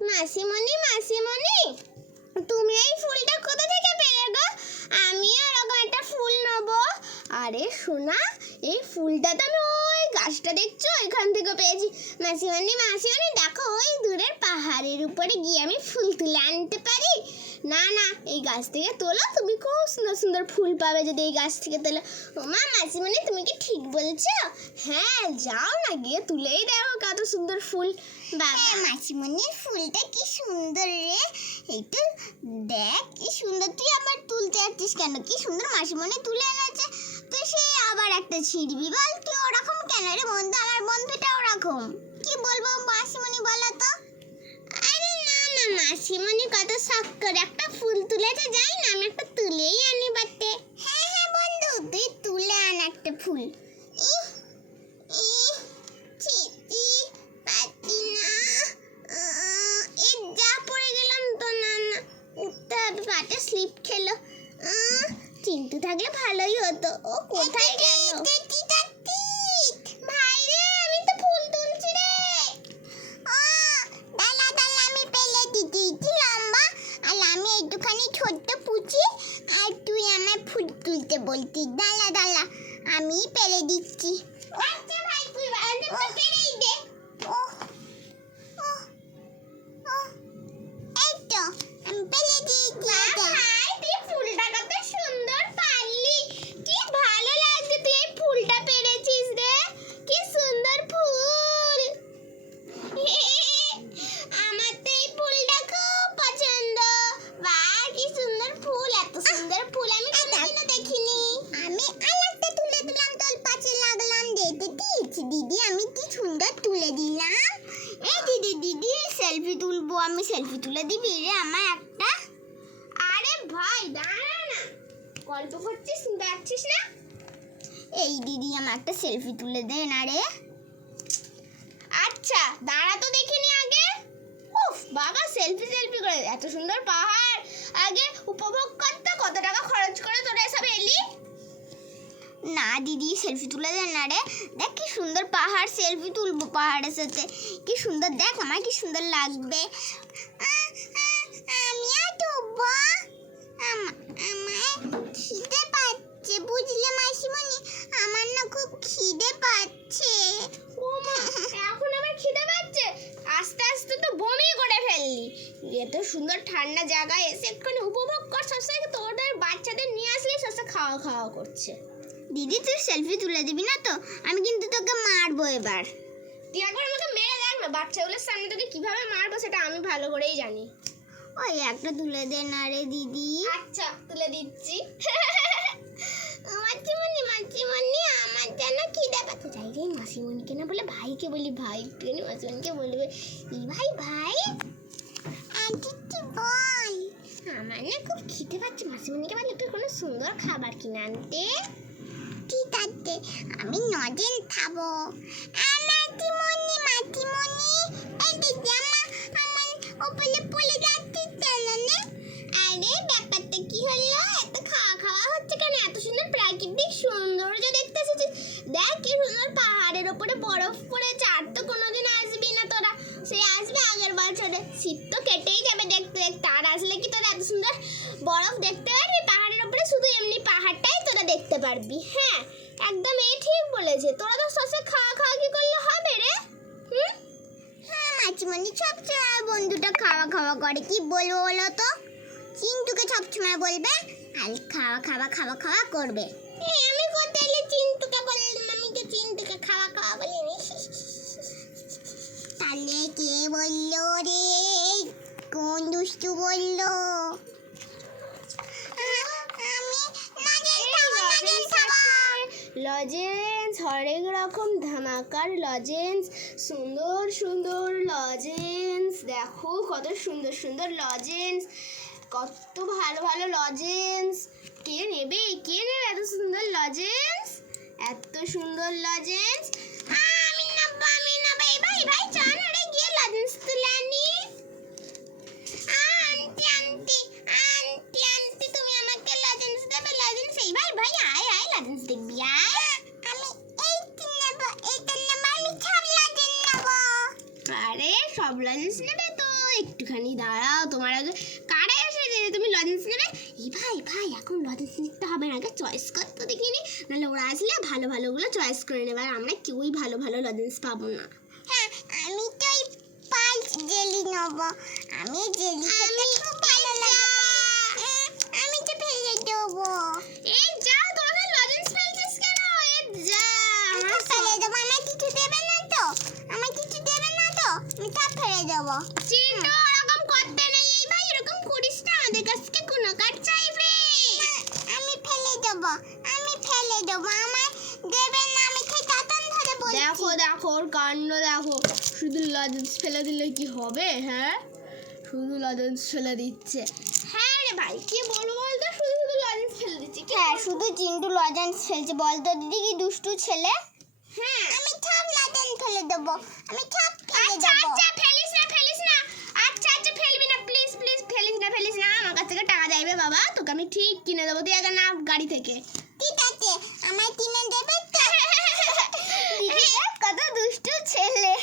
মাসিমণি মাসিমণি, তুমি এই ফুলটা কোথা থেকে পেলে গো? আমি ওরকম একটা ফুল নেব। আরে সোনা, এই ফুলটা তো আমি ওই গাছটা দেখছ? এখান থেকে পেয়েছি। মাসিমণি মাসিমণি, দেখো ওই দূরের পাহাড়ের উপরে গিয়ে আমি ফুল তুলে আনতে পারি? না না, এই গাছ থেকে তোলো। তুমি খুব সুন্দর সুন্দর ফুল পাবে যদি এই গাছ থেকে তোলো। মা, মাসিমণি, তুমি কি ঠিক বলছো? হ্যাঁ যাও না গিয়ে তুলেই দেখো কত সুন্দর ফুল। বাবা। মাসিমণির ফুলটা কি সুন্দর রে। একটু দেখ, কি সুন্দর। তুই আবার তুলতে যাচ্ছিস কেন? কি সুন্দর মাসিমণি তুলে সে আবার একটা ছিড়বি। বল কি ওরকম কেন? রে বন্ধু, আমার বন্ধুটা ওরকম। কি বলব মাসিমণি বলো তো? আরে না না, মাসিমণি কত শখ করে একটা ফুল তুলেছে যাই না আমি একটা তুলেই আনি বাতে হ্যাঁ হ্যাঁ বন্ধু, তুই তুলে আন একটা ফুল। থাকলে ভালোই হতো। ও কোথায় গেল? তুলতে বলতি দালা দালা আমি পেলে দিচ্ছি। আচ্ছা ভাই তুই বালতিটা পেরেই দে। ও ও ও এই তো আমি পেলে দিয়েছি ভাই তুই ফুলটা কত সুন্দর পারলি কি ভালো লাগছে তুই এই ফুলটা পেরেছিস রে কি সুন্দর ফুল আমার তো এই ফুলটা খুব পছন্দ বাহ কি সুন্দর ফুল এত সুন্দর ফুল আমি কোনোদিনও দেখিনি আমি আরেকটা তুলে দিলাম তোর পাশে লাগলাম দেখতে দিয়েছি দিদি আমি কি সুন্দর তুলে দিলাম। এই দিদি দিদি সেলফি তুলবো আমি সেলফি তুলে দিবি রে আমার একটা। আরে ভাই, দাঁড়া না। গল্প করছিস পাচ্ছিস না? এই দিদি, আমার একটা সেলফি তুলে দে না রে। আচ্ছা দাঁড়া তো দেখিনি আগে। উফ, বাবা সেলফি সেলফি করে এত সুন্দর পাহাড়। আগে উপভোগ করতে কত দিদি সেলফি তুলে দেন না রে দেখ কি সুন্দর পাহাড় সেলফি তুলবো পাহাড়ের সাথে। কি সুন্দর, দেখ আমার কি সুন্দর লাগবে। খিদে পাচ্ছে, বুঝলে আমার না খুব খিদে পাচ্ছে। এখন খিদে পাচ্ছে? আস্তে আস্তে তো বমি করে ফেললি। এত সুন্দর ঠান্ডা জায়গায় এসে একটুখানি উপভোগ কর, সবসময় তোদের বাচ্চাদের নিয়ে আসলে সবসময় খাওয়া খাওয়া করছে। দিদি তুই সেলফি তুলে দিবি না তো? আমি কিন্তু তোকে মারবো এবার। তুই একবার আমাকে মেরে দেখ না বাচ্চাগুলোর সামনে তোকে কীভাবে মারবো সেটা আমি ভালো করেই জানি। ওই একটা তুলে দে না রে দিদি। আচ্ছা তুলে দিচ্ছি। মাসিমণি মাসিমণি আমার যেন খিদে পাচ্ছে যাই রে মাসিমণিকে না বলে ভাইকে বলি ভাই একটুখানি মাসিমণিকে বলবে। এই ভাই ভাই। আদিত্য বল। আমার না খুব খিদে পাচ্ছে। মাসিমণিকে বলে একটু কোনো সুন্দর খাবার কিনে আনতে। আছে আমি নজেন খাব মাটিমণি মাটিমণি এই আমার আমার ওপরে পড়ে যাচ্ছে কেন আরে, ব্যাপারটা কি হলো? এত খাওয়া খাওয়া হচ্ছে কেন? এত সুন্দর প্রাকৃতিক সৌন্দর্য দেখতে এসেছিস। দেখ কি সুন্দর পাহাড়ের ওপরে বরফ পড়েছে, আর তো কোনোদিন আসবি না তোরা। সে আসবে আগের বছরে। শীত তো কেটেই যাবে দেখতে দেখতে। আর আসলে কি তোরা এত সুন্দর বরফ দেখতে পারবি? পাহাড়ের ওপরে শুধু এমনি পাহাড়টাই তোরা দেখতে পারবি হ্যাঁ? একদম এই ঠিক বলেছে। তোরা তো সসে খাওয়া খাওয়া কি করলে হবে রে? হুম? হ্যাঁ মাঝিমণি সবসময় বন্ধুটা খাওয়া খাওয়া করে। কি বলব বলো তো? চিন্টুকে সবসময় বলবে আর খাওয়া খাওয়া খাওয়া খাওয়া করবে। এই আমি কোথায় এলে চিন্টুকে বললাম আমি তো চিন্টুকে খাওয়া খাওয়া বলিনি। তাহলে কে বলল রে? কোন দুষ্টু বলল? লজেন্স হরেক রকম ধামাকার লজেন্স সুন্দর সুন্দর লজেন্স দেখো কত সুন্দর সুন্দর লজেন্স কত ভালো ভালো লজেন্স কে নেবে? কে নেবে এত সুন্দর লজেন্স এত সুন্দর লজেন্স সব লজেন্স নেব তো একটুখানি দাঁড়াও তোমার আগে কারা এসেছে যে তুমি লজেন্স নেবে এই ভাই ভাই এখন লজেন্স নিতে হবে না আগে চয়েস করতে দেখিনি নাহলে ওরা আসলে ভালো ভালোগুলো চয়েস করে নেবে আর আমরা কেউই ভালো ভালো লজেন্স পাবো না। হ্যাঁ আমি তো এই পাঁচ জেলি নেব। আমি জেলি খেতে খুব ভালো লাগে। আমি তো ফেলে দেবো। এই দেবো। চিন্টু ওরকম করতে নেই। এই ভাই এরকম করিস না আমাদের কাছ থেকে কোনো কাট চাইবে। আমি ফেলে দেবো আমি ফেলে দেবো। আমার দেবে না আমি সেই কাতন ধরে বলছি। দেখো দেখো ওর কাণ্ড দেখো। শুধু লজেন্স ফেলে দিলে কি হবে হ্যাঁ? শুধু লজেন্স ফেলে দিচ্ছে। হ্যাঁ রে ভাই কি বলব বলতো? শুধু শুধু লজেন্স ফেলে দিচ্ছে কি হ্যাঁ শুধু চিন্টু লজেন্স ফেলছে। বলতো দিদি কি দুষ্টু ছেলে? হ্যাঁ। আমি সব লজেন্স ফেলে দেবো। আমি সব ফেলে আচ্ছা দেবো। আচ্ছা ফেলিস থেকে টাকা যাইবে বাবা তোকে আমি ঠিক কিনে দেবো। তুই আগে না গাড়ি থেকে। ঠিক আছে আমার কিনে দেবে কত দুষ্টু ছেলে।